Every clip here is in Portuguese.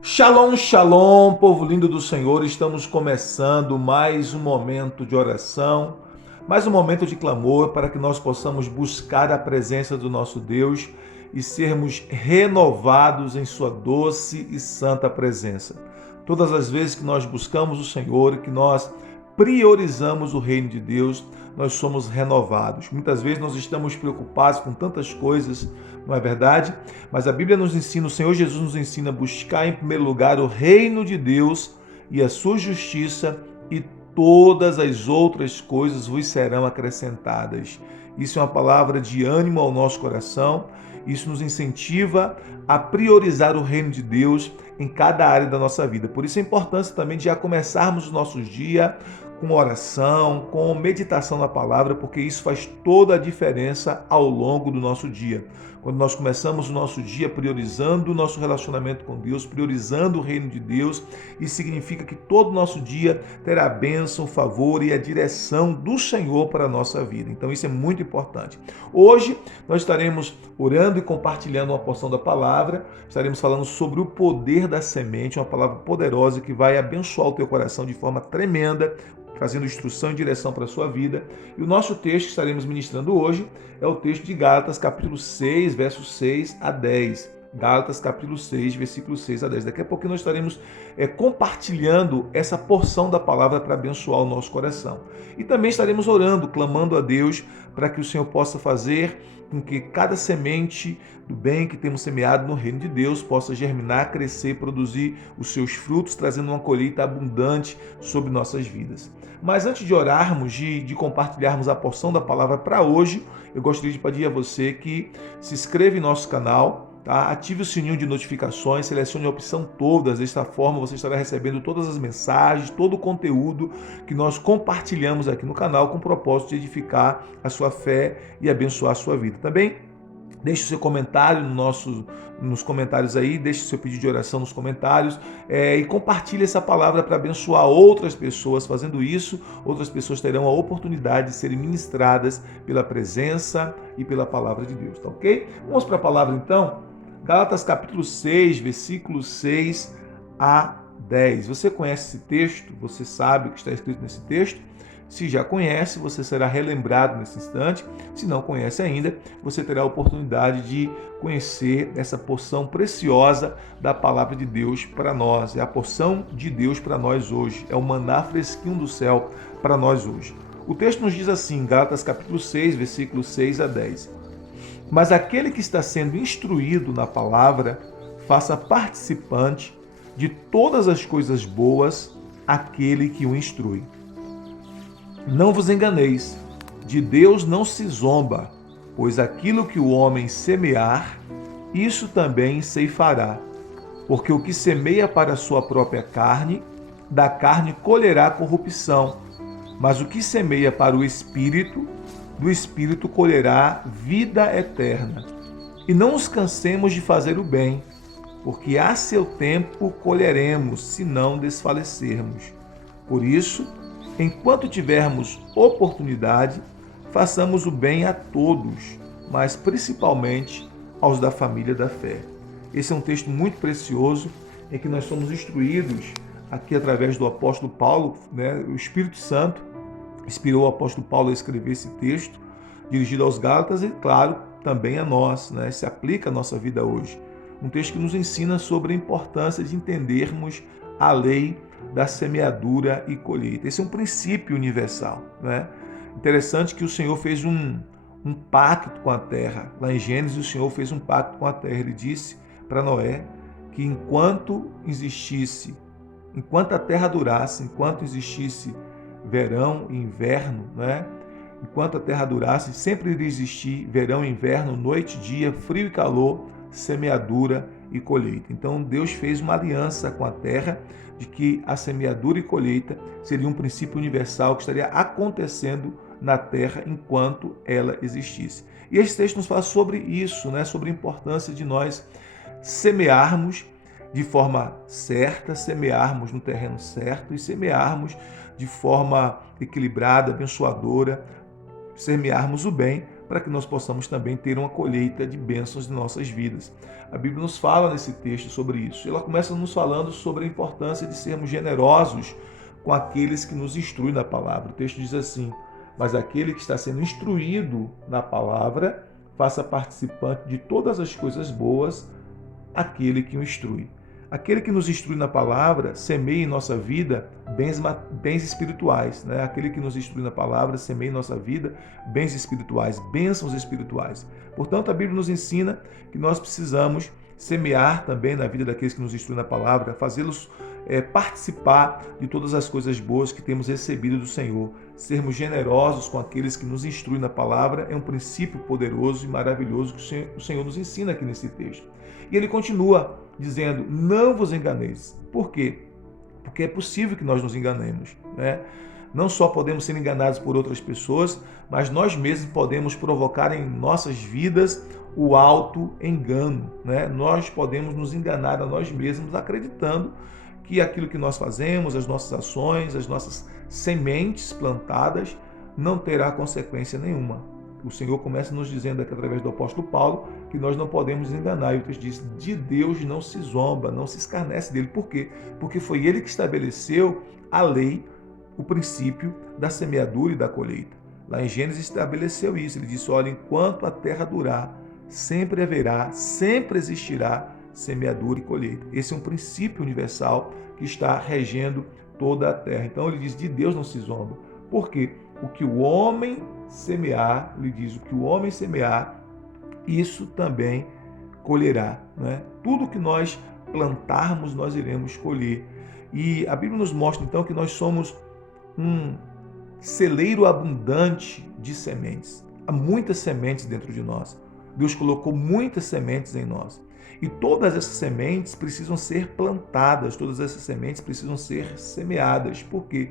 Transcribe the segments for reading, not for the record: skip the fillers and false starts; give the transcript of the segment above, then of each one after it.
Shalom, shalom, povo lindo do Senhor. Estamos começando mais um momento de oração, mais um momento de clamor para que nós possamos buscar a presença do nosso Deus e sermos renovados em sua doce e santa presença. Todas as vezes que nós buscamos o Senhor, que nós priorizamos o reino de Deus, nós somos renovados. Muitas vezes nós estamos preocupados com tantas coisas, não é verdade? Mas a Bíblia nos ensina, o Senhor Jesus nos ensina a buscar em primeiro lugar o reino de Deus e a sua justiça, e todas as outras coisas vos serão acrescentadas. Isso é uma palavra de ânimo ao nosso coração. Isso nos incentiva a priorizar o reino de Deus em cada área da nossa vida. Por isso a importância também de já começarmos os nossos dias com oração, com meditação na palavra, porque isso faz toda a diferença ao longo do nosso dia. Quando nós começamos o nosso dia priorizando o nosso relacionamento com Deus, priorizando o reino de Deus, isso significa que todo o nosso dia terá a bênção, o favor e a direção do Senhor para a nossa vida. Então isso é muito importante. Hoje nós estaremos orando e compartilhando uma porção da palavra, estaremos falando sobre o poder da semente, uma palavra poderosa que vai abençoar o teu coração de forma tremenda, trazendo instrução e direção para a sua vida. E o nosso texto que estaremos ministrando hoje é o texto de Gálatas, capítulo 6, versos 6 a 10. Gálatas, capítulo 6, versículos 6 a 10. Daqui a pouco nós estaremos compartilhando essa porção da palavra para abençoar o nosso coração. E também estaremos orando, clamando a Deus para que o Senhor possa fazer com que cada semente do bem que temos semeado no reino de Deus possa germinar, crescer, produzir os seus frutos, trazendo uma colheita abundante sobre nossas vidas. Mas antes de orarmos, de compartilharmos a porção da palavra para hoje, eu gostaria de pedir a você que se inscreva em nosso canal, tá? Ative o sininho de notificações, selecione a opção todas, desta forma você estará recebendo todas as mensagens, todo o conteúdo que nós compartilhamos aqui no canal com o propósito de edificar a sua fé e abençoar a sua vida. Também deixe o seu comentário nos comentários aí, deixe o seu pedido de oração nos comentários e compartilhe essa palavra para abençoar outras pessoas. Fazendo isso, outras pessoas terão a oportunidade de serem ministradas pela presença e pela palavra de Deus, tá ok? Vamos para a palavra então? Gálatas capítulo 6, versículos 6 a 10. Você conhece esse texto? Você sabe o que está escrito nesse texto? Se já conhece, você será relembrado nesse instante. Se não conhece ainda, você terá a oportunidade de conhecer essa porção preciosa da palavra de Deus para nós. É a porção de Deus para nós hoje. É o maná fresquinho do céu para nós hoje. O texto nos diz assim, Gálatas capítulo 6, versículos 6 a 10. Mas aquele que está sendo instruído na palavra, faça participante de todas as coisas boas aquele que o instrui. Não vos enganeis, de Deus não se zomba, pois aquilo que o homem semear, isso também ceifará. Porque o que semeia para a sua própria carne, da carne colherá corrupção, mas o que semeia para o Espírito, do Espírito colherá vida eterna. E não nos cansemos de fazer o bem, porque a seu tempo colheremos, se não desfalecermos. Por isso, enquanto tivermos oportunidade, façamos o bem a todos, mas principalmente aos da família da fé. Esse é um texto muito precioso em que nós somos instruídos aqui através do apóstolo Paulo, né? O Espírito Santo inspirou o apóstolo Paulo a escrever esse texto, dirigido aos Gálatas e, claro, também a nós, né? Se aplica à nossa vida hoje. Um texto que nos ensina sobre a importância de entendermos a lei da semeadura e colheita. Esse é um princípio universal, né? Interessante que o Senhor fez um pacto com a terra. Lá em Gênesis, o Senhor fez um pacto com a terra. Ele disse para Noé que enquanto a terra durasse, enquanto existisse verão e inverno, né? Enquanto a terra durasse, sempre iria existir verão e inverno, noite e dia, frio e calor, semeadura e colheita. Então Deus fez uma aliança com a terra de que a semeadura e colheita seria um princípio universal que estaria acontecendo na terra enquanto ela existisse. E esse texto nos fala sobre isso, né? Sobre a importância de nós semearmos de forma certa, semearmos no terreno certo e semearmos de forma equilibrada, abençoadora, semearmos o bem para que nós possamos também ter uma colheita de bênçãos em nossas vidas. A Bíblia nos fala nesse texto sobre isso. Ela começa nos falando sobre a importância de sermos generosos com aqueles que nos instruem na palavra. O texto diz assim: mas aquele que está sendo instruído na palavra, faça participante de todas as coisas boas aquele que o instrui. Aquele que nos instrui na palavra semeia em nossa vida bens espirituais, né? Aquele que nos instrui na palavra semeia em nossa vida bens espirituais, bênçãos espirituais. Portanto, a Bíblia nos ensina que nós precisamos semear também na vida daqueles que nos instruem na palavra, fazê-los participar de todas as coisas boas que temos recebido do Senhor. Sermos generosos com aqueles que nos instruem na palavra é um princípio poderoso e maravilhoso que o Senhor nos ensina aqui nesse texto. E ele continua dizendo: não vos enganeis. Por quê? Porque é possível que nós nos enganemos, né? Não só podemos ser enganados por outras pessoas, mas nós mesmos podemos provocar em nossas vidas o auto-engano, né? Nós podemos nos enganar a nós mesmos acreditando que aquilo que nós fazemos, as nossas ações, as nossas sementes plantadas, não terá consequência nenhuma. O Senhor começa nos dizendo aqui através do apóstolo Paulo que nós não podemos enganar. E o texto diz: de Deus não se zomba, não se escarnece dele. Por quê? Porque foi ele que estabeleceu a lei, o princípio da semeadura e da colheita. Lá em Gênesis estabeleceu isso. Ele disse: olha, enquanto a terra durar, sempre haverá, sempre existirá semeadura e colheita. Esse é um princípio universal que está regendo toda a terra. Então ele diz: de Deus não se zomba. Por quê? O que o homem semear, ele diz, o que o homem semear, isso também colherá, né? Tudo que nós plantarmos, nós iremos colher. E a Bíblia nos mostra então que nós somos um celeiro abundante de sementes. Há muitas sementes dentro de nós. Deus colocou muitas sementes em nós. E todas essas sementes precisam ser plantadas, todas essas sementes precisam ser semeadas. Por quê?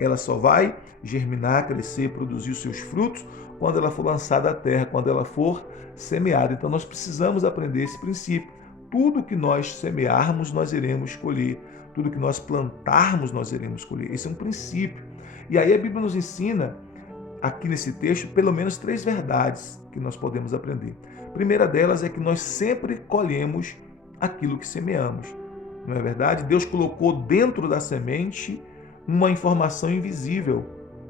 Ela só vai germinar, crescer, produzir os seus frutos quando ela for lançada à terra, quando ela for semeada. Então nós precisamos aprender esse princípio. Tudo que nós semearmos, nós iremos colher. Tudo que nós plantarmos, nós iremos colher. Esse é um princípio. E aí a Bíblia nos ensina, aqui nesse texto, pelo menos 3 verdades que nós podemos aprender. A primeira delas é que nós sempre colhemos aquilo que semeamos. Não é verdade? Deus colocou dentro da semente uma informação invisível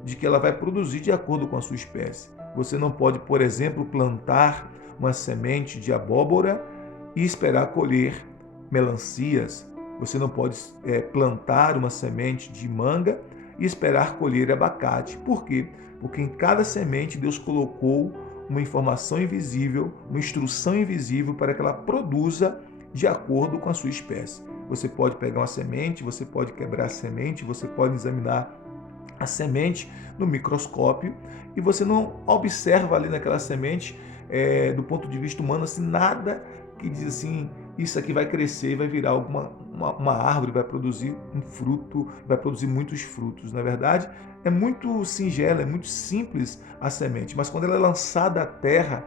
de que ela vai produzir de acordo com a sua espécie. Você não pode, por exemplo, plantar uma semente de abóbora e esperar colher melancias. Você não pode plantar uma semente de manga e esperar colher abacate. Por quê? Porque em cada semente Deus colocou uma informação invisível, uma instrução invisível para que ela produza de acordo com a sua espécie. Você pode pegar uma semente, você pode quebrar a semente, você pode examinar a semente no microscópio e você não observa ali naquela semente, do ponto de vista humano, assim, nada que diz assim: isso aqui vai crescer, vai virar uma árvore, vai produzir um fruto, vai produzir muitos frutos. Na verdade, é muito singela, é muito simples a semente, mas quando ela é lançada à terra,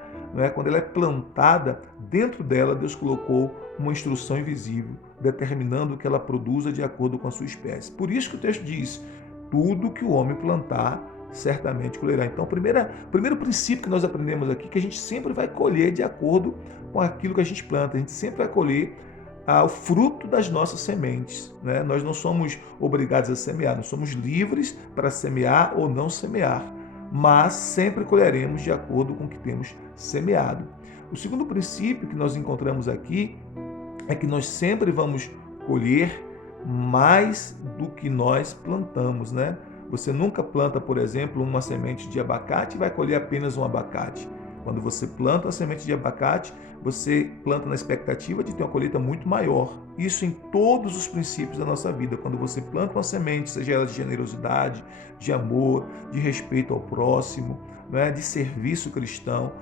quando ela é plantada, dentro dela Deus colocou uma instrução invisível, determinando que ela produza de acordo com a sua espécie. Por isso que o texto diz: tudo que o homem plantar, certamente colherá. Então, o primeiro princípio que nós aprendemos aqui é que a gente sempre vai colher de acordo com aquilo que a gente planta. A gente sempre vai colher o fruto das nossas sementes, né? Nós não somos obrigados a semear, nós somos livres para semear ou não semear, mas sempre colheremos de acordo com o que temos semeado. O segundo princípio que nós encontramos aqui é que nós sempre vamos colher mais do que nós plantamos, né? Você nunca planta, por exemplo, uma semente de abacate e vai colher apenas um abacate. Quando você planta a semente de abacate, você planta na expectativa de ter uma colheita muito maior. Isso em todos os princípios da nossa vida. Quando você planta uma semente, seja ela de generosidade, de amor, de respeito ao próximo, de serviço cristão,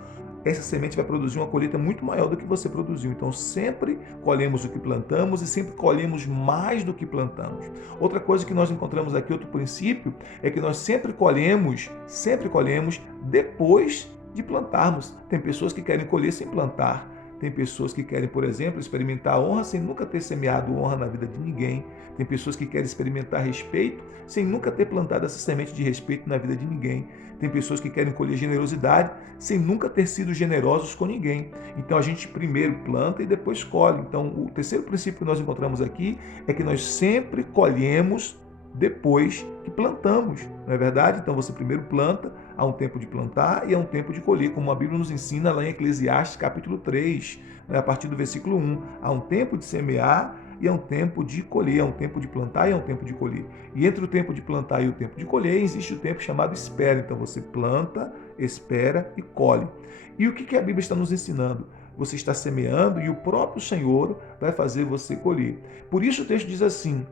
essa semente vai produzir uma colheita muito maior do que você produziu. Então, sempre colhemos o que plantamos e sempre colhemos mais do que plantamos. Outra coisa que nós encontramos aqui, outro princípio, é que nós sempre colhemos depois de plantarmos. Tem pessoas que querem colher sem plantar. Tem pessoas que querem, por exemplo, experimentar a honra sem nunca ter semeado honra na vida de ninguém. Tem pessoas que querem experimentar respeito sem nunca ter plantado essa semente de respeito na vida de ninguém. Tem pessoas que querem colher generosidade sem nunca ter sido generosos com ninguém. Então a gente primeiro planta e depois colhe. Então o terceiro princípio que nós encontramos aqui é que nós sempre colhemos depois que plantamos, não é verdade? Então você primeiro planta, há um tempo de plantar e há um tempo de colher, como a Bíblia nos ensina lá em Eclesiastes capítulo 3, a partir do versículo 1. Há um tempo de semear e há um tempo de colher, há um tempo de plantar e há um tempo de colher. E entre o tempo de plantar e o tempo de colher existe o tempo chamado espera. Então você planta, espera e colhe. E o que a Bíblia está nos ensinando? Você está semeando e o próprio Senhor vai fazer você colher. Por isso o texto diz assim: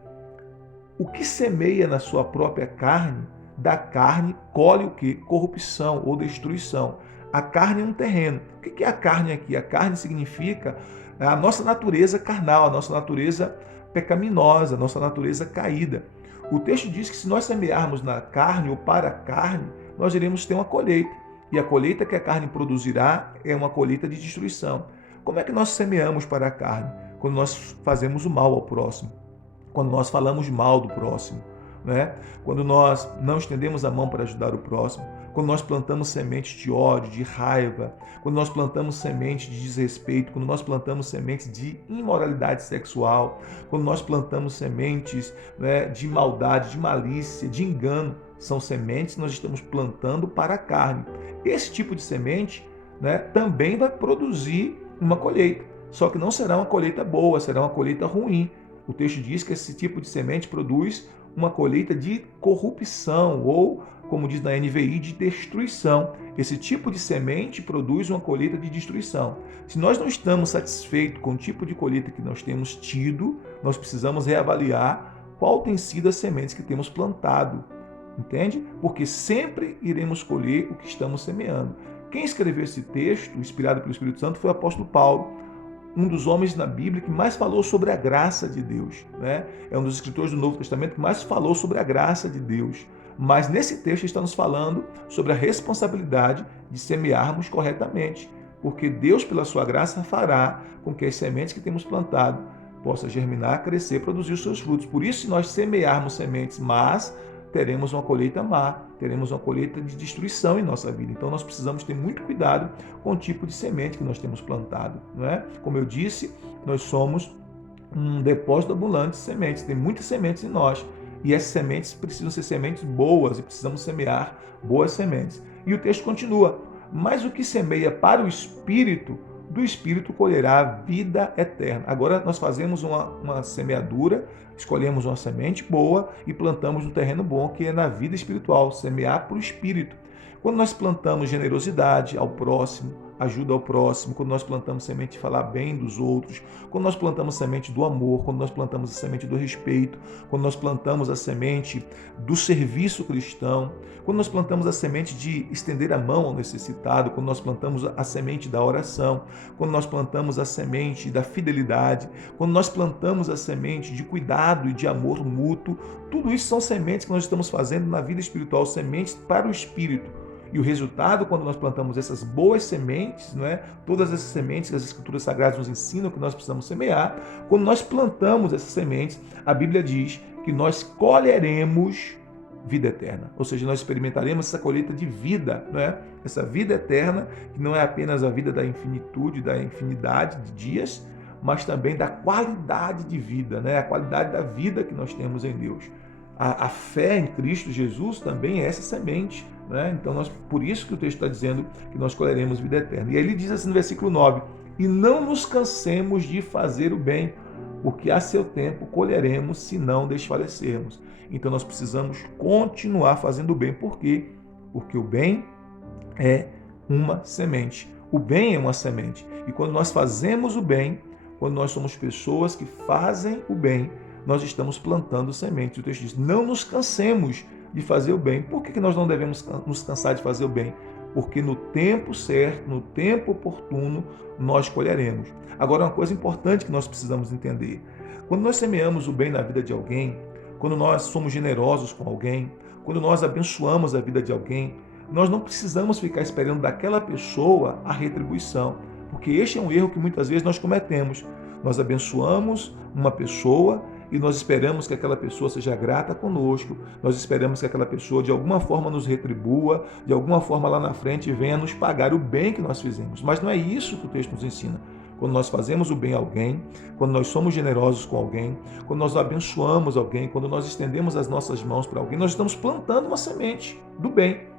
o que semeia na sua própria carne, da carne colhe o quê? Corrupção ou destruição. A carne é um terreno. O que é a carne aqui? A carne significa a nossa natureza carnal, a nossa natureza pecaminosa, a nossa natureza caída. O texto diz que se nós semearmos na carne ou para a carne, nós iremos ter uma colheita. E a colheita que a carne produzirá é uma colheita de destruição. Como é que nós semeamos para a carne? Quando nós fazemos o mal ao próximo. Quando nós falamos mal do próximo, né? Quando nós não estendemos a mão para ajudar o próximo, quando nós plantamos sementes de ódio, de raiva, quando nós plantamos sementes de desrespeito, quando nós plantamos sementes de imoralidade sexual, quando nós plantamos sementes, né, de maldade, de malícia, de engano, são sementes que nós estamos plantando para a carne. Esse tipo de semente, né, também vai produzir uma colheita, só que não será uma colheita boa, será uma colheita ruim. O texto diz que esse tipo de semente produz uma colheita de corrupção ou, como diz na NVI, de destruição. Esse tipo de semente produz uma colheita de destruição. Se nós não estamos satisfeitos com o tipo de colheita que nós temos tido, nós precisamos reavaliar qual tem sido as sementes que temos plantado. Entende? Porque sempre iremos colher o que estamos semeando. Quem escreveu esse texto, inspirado pelo Espírito Santo, foi o apóstolo Paulo, um dos homens na Bíblia que mais falou sobre a graça de Deus, né? É um dos escritores do Novo Testamento que mais falou sobre a graça de Deus. Mas nesse texto está nos falando sobre a responsabilidade de semearmos corretamente, porque Deus, pela sua graça, fará com que as sementes que temos plantado possam germinar, crescer, produzir os seus frutos. Por isso, se nós semearmos sementes más, teremos uma colheita má, teremos uma colheita de destruição em nossa vida. Então nós precisamos ter muito cuidado com o tipo de semente que nós temos plantado, não é? Como eu disse, nós somos um depósito ambulante de sementes, tem muitas sementes em nós, e essas sementes precisam ser sementes boas e precisamos semear boas sementes. E o texto continua: mas o que semeia para o Espírito, do Espírito colherá a vida eterna. Agora nós fazemos uma semeadura, escolhemos uma semente boa e plantamos no terreno bom, que é na vida espiritual, semear para o Espírito. Quando nós plantamos generosidade ao próximo, ajuda ao próximo, quando nós plantamos semente de falar bem dos outros, quando nós plantamos semente do amor, quando nós plantamos a semente do respeito, quando nós plantamos a semente do serviço cristão, quando nós plantamos a semente de estender a mão ao necessitado, quando nós plantamos a semente da oração, quando nós plantamos a semente da fidelidade, quando nós plantamos a semente de cuidado e de amor mútuo, tudo isso são sementes que nós estamos fazendo na vida espiritual, sementes para o Espírito. E o resultado, quando nós plantamos essas boas sementes, não é? Todas essas sementes que as Escrituras Sagradas nos ensinam que nós precisamos semear, quando nós plantamos essas sementes, a Bíblia diz que nós colheremos vida eterna. Ou seja, nós experimentaremos essa colheita de vida, não é? Essa vida eterna, que não é apenas a vida da infinitude, da infinidade de dias, mas também da qualidade de vida, né? A qualidade da vida que nós temos em Deus. A fé em Cristo Jesus também é essa semente, né? Então, por isso que o texto está dizendo que nós colheremos vida eterna. E aí ele diz assim no versículo 9: e não nos cansemos de fazer o bem, porque a seu tempo colheremos se não desfalecermos. Então nós precisamos continuar fazendo o bem. Por quê? Porque o bem é uma semente. O bem é uma semente. E quando nós fazemos o bem, quando nós somos pessoas que fazem o bem, nós estamos plantando sementes. O texto diz: não nos cansemos de fazer o bem. Por que nós não devemos nos cansar de fazer o bem? Porque no tempo certo, no tempo oportuno, nós colheremos. Agora, uma coisa importante que nós precisamos entender: quando nós semeamos o bem na vida de alguém, quando nós somos generosos com alguém, quando nós abençoamos a vida de alguém, nós não precisamos ficar esperando daquela pessoa a retribuição. porque este é um erro que muitas vezes nós cometemos. Nós abençoamos uma pessoa e nós esperamos que aquela pessoa seja grata conosco, nós esperamos que aquela pessoa de alguma forma nos retribua, de alguma forma lá na frente venha nos pagar o bem que nós fizemos. Mas não é isso que o texto nos ensina. Quando nós fazemos o bem a alguém, quando nós somos generosos com alguém, quando nós abençoamos alguém, quando nós estendemos as nossas mãos para alguém, nós estamos plantando uma semente do bem.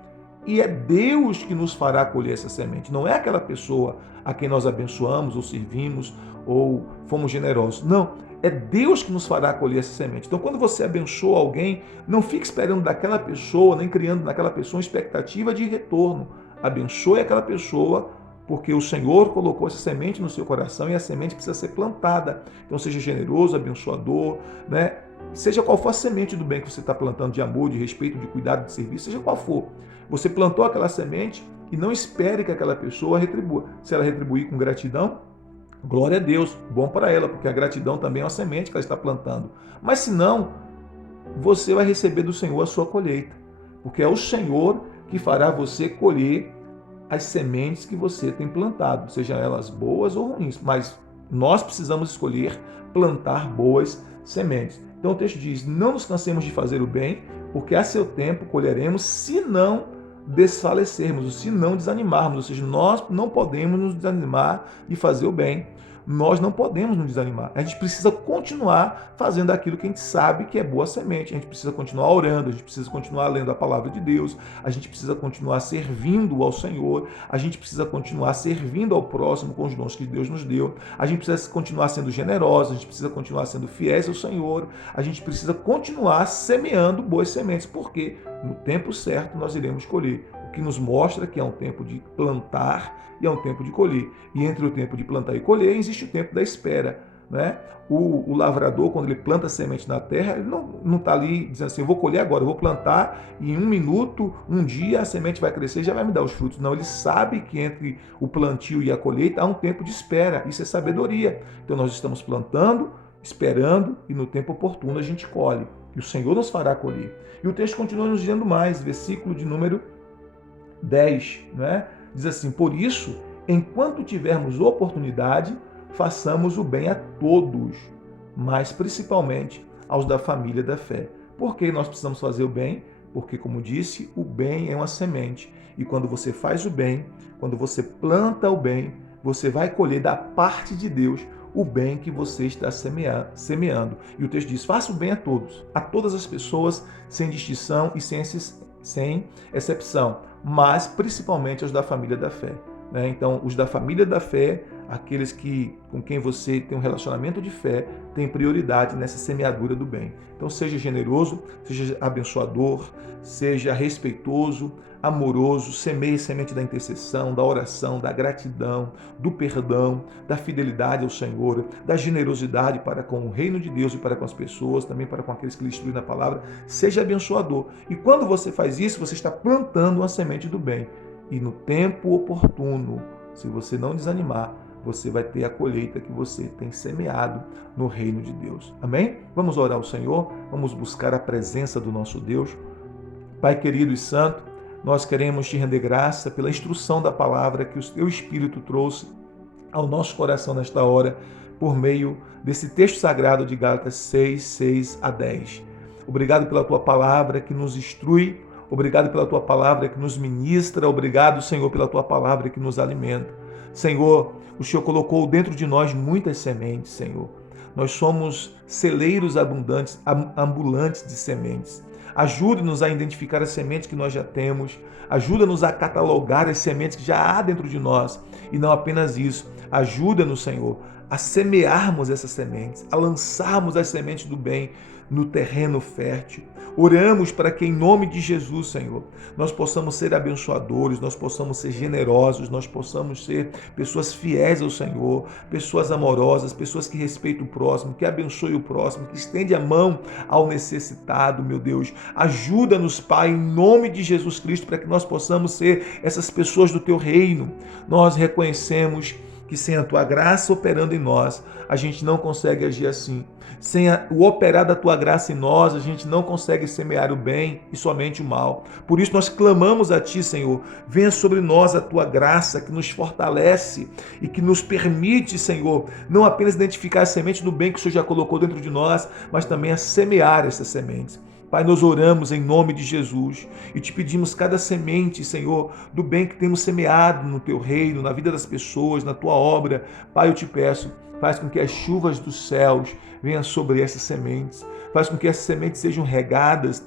E é Deus que nos fará colher essa semente. Não é aquela pessoa a quem nós abençoamos ou servimos ou fomos generosos. Não. É Deus que nos fará colher essa semente. Então, quando você abençoa alguém, não fique esperando daquela pessoa, nem criando naquela pessoa uma expectativa de retorno. Abençoe aquela pessoa, porque o Senhor colocou essa semente no seu coração e a semente precisa ser plantada. Então, seja generoso, abençoador, né? Seja qual for a semente do bem que você está plantando, de amor, de respeito, de cuidado, de serviço, seja qual for. Você plantou aquela semente e não espere que aquela pessoa retribua. Se ela retribuir com gratidão, glória a Deus, bom para ela, porque a gratidão também é uma semente que ela está plantando. Mas se não, você vai receber do Senhor a sua colheita, porque é o Senhor que fará você colher as sementes que você tem plantado, sejam elas boas ou ruins, mas nós precisamos escolher plantar boas sementes. Então o texto diz, não nos cansemos de fazer o bem, porque a seu tempo colheremos, se não desfalecermos, ou se não desanimarmos, ou seja, nós não podemos nos desanimar de fazer o bem, nós não podemos nos desanimar, a gente precisa continuar fazendo aquilo que a gente sabe que é boa semente, a gente precisa continuar orando, a gente precisa continuar lendo a palavra de Deus, a gente precisa continuar servindo ao Senhor, a gente precisa continuar servindo ao próximo com os dons que Deus nos deu, a gente precisa continuar sendo generosos, a gente precisa continuar sendo fiéis ao Senhor, a gente precisa continuar semeando boas sementes, porque no tempo certo nós iremos colher, o que nos mostra que é um tempo de plantar e é um tempo de colher. E entre o tempo de plantar e colher, existe o tempo da espera. Né? O lavrador, quando ele planta a semente na terra, ele não está ali dizendo assim, eu vou colher agora, eu vou plantar e em 1 minuto, 1 dia, a semente vai crescer e já vai me dar os frutos. Não, ele sabe que entre o plantio e a colheita há um tempo de espera. Isso é sabedoria. Então nós estamos plantando, esperando e no tempo oportuno a gente colhe. E o Senhor nos fará colher. E o texto continua nos dizendo mais, versículo de número 10, né? Diz assim, por isso, enquanto tivermos oportunidade, façamos o bem a todos, mas principalmente aos da família da fé. Por que nós precisamos fazer o bem? Porque, como disse, o bem é uma semente. E quando você faz o bem, quando você planta o bem, você vai colher da parte de Deus o bem que você está semeando. E o texto diz, faça o bem a todos, a todas as pessoas, sem distinção e sem exceção, mas principalmente aos da família da fé. Então, os da família da fé, aqueles com quem você tem um relacionamento de fé, têm prioridade nessa semeadura do bem. Então, seja generoso, seja abençoador, seja respeitoso, amoroso, semeie semente da intercessão, da oração, da gratidão, do perdão, da fidelidade ao Senhor, da generosidade para com o reino de Deus e para com as pessoas, também para com aqueles que lhe instruem na palavra. Seja abençoador. E quando você faz isso, você está plantando uma semente do bem. E no tempo oportuno, se você não desanimar, você vai ter a colheita que você tem semeado no reino de Deus. Amém? Vamos orar ao Senhor, vamos buscar a presença do nosso Deus. Pai querido e santo, nós queremos te render graça pela instrução da palavra que o teu Espírito trouxe ao nosso coração nesta hora, por meio desse texto sagrado de Gálatas 6, 6 a 10. Obrigado pela tua palavra que nos instrui, obrigado pela tua palavra que nos ministra, obrigado, Senhor, pela tua palavra que nos alimenta. Senhor, o Senhor colocou dentro de nós muitas sementes, Senhor. Nós somos celeiros ambulantes de sementes. Ajude-nos a identificar as sementes que nós já temos. Ajuda-nos a catalogar as sementes que já há dentro de nós. E não apenas isso. Ajuda-nos, Senhor, a semearmos essas sementes, a lançarmos as sementes do bem no terreno fértil. Oramos para que, em nome de Jesus, Senhor, nós possamos ser abençoadores, nós possamos ser generosos, nós possamos ser pessoas fiéis ao Senhor, pessoas amorosas, pessoas que respeitam o próximo, que abençoem o próximo, que estende a mão ao necessitado, meu Deus. Ajuda-nos, Pai, em nome de Jesus Cristo, para que nós possamos ser essas pessoas do Teu reino. Nós reconhecemos que sem a tua graça operando em nós, a gente não consegue agir assim. Sem o operar da tua graça em nós, a gente não consegue semear o bem e somente o mal. Por isso nós clamamos a ti, Senhor, venha sobre nós a tua graça que nos fortalece e que nos permite, Senhor, não apenas identificar as sementes do bem que o Senhor já colocou dentro de nós, mas também a semear essas sementes. Pai, nós oramos em nome de Jesus e te pedimos cada semente, Senhor, do bem que temos semeado no teu reino, na vida das pessoas, na tua obra. Pai, eu te peço, faz com que as chuvas dos céus venham sobre essas sementes, faz com que essas sementes sejam regadas,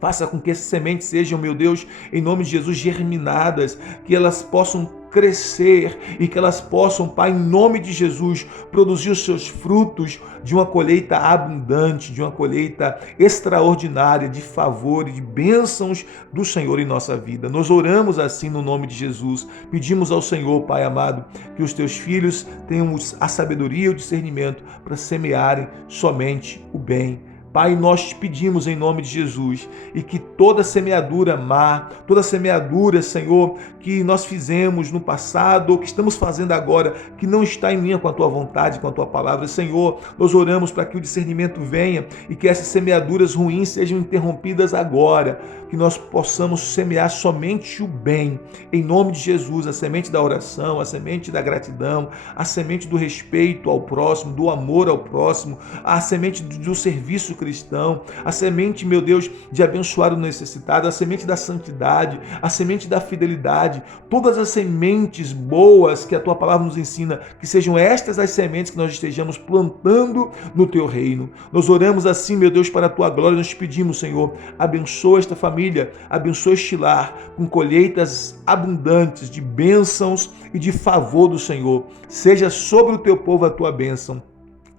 faça com que essas sementes sejam, meu Deus, em nome de Jesus, germinadas, que elas possam crescer e que elas possam, Pai, em nome de Jesus, produzir os seus frutos de uma colheita abundante, de uma colheita extraordinária, de favor e de bênçãos do Senhor em nossa vida. Nós oramos assim no nome de Jesus, pedimos ao Senhor, Pai amado, que os teus filhos tenham a sabedoria e o discernimento para semearem somente o bem. Pai, nós te pedimos em nome de Jesus e que toda semeadura má, toda semeadura, Senhor, que nós fizemos no passado ou que estamos fazendo agora, que não está em linha com a tua vontade, com a tua palavra, Senhor, nós oramos para que o discernimento venha e que essas semeaduras ruins sejam interrompidas agora, que nós possamos semear somente o bem, em nome de Jesus, a semente da oração, a semente da gratidão, a semente do respeito ao próximo, do amor ao próximo, a semente do serviço cristão, a semente, meu Deus, de abençoar o necessitado, a semente da santidade, a semente da fidelidade, todas as sementes boas que a tua palavra nos ensina, que sejam estas as sementes que nós estejamos plantando no teu reino. Nós oramos assim, meu Deus, para a tua glória, nós te pedimos, Senhor, abençoa esta família, abençoa este lar com colheitas abundantes de bênçãos e de favor do Senhor. Seja sobre o teu povo a tua bênção.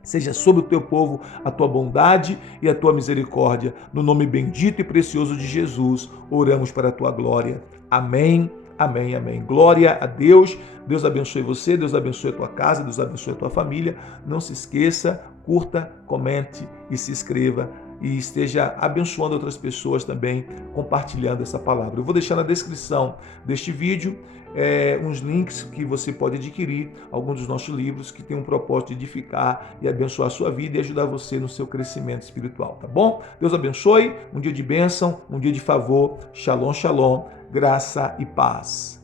Seja sobre o teu povo a tua bondade e a tua misericórdia. No nome bendito e precioso de Jesus, oramos para a tua glória. Amém, amém, amém. Glória a Deus. Deus abençoe você, Deus abençoe a tua casa, Deus abençoe a tua família. Não se esqueça, curta, comente e se inscreva. E esteja abençoando outras pessoas também, compartilhando essa palavra. Eu vou deixar na descrição deste vídeo uns links que você pode adquirir, alguns dos nossos livros que têm um propósito de edificar e abençoar a sua vida e ajudar você no seu crescimento espiritual, tá bom? Deus abençoe, um dia de bênção, um dia de favor. Shalom, shalom, graça e paz.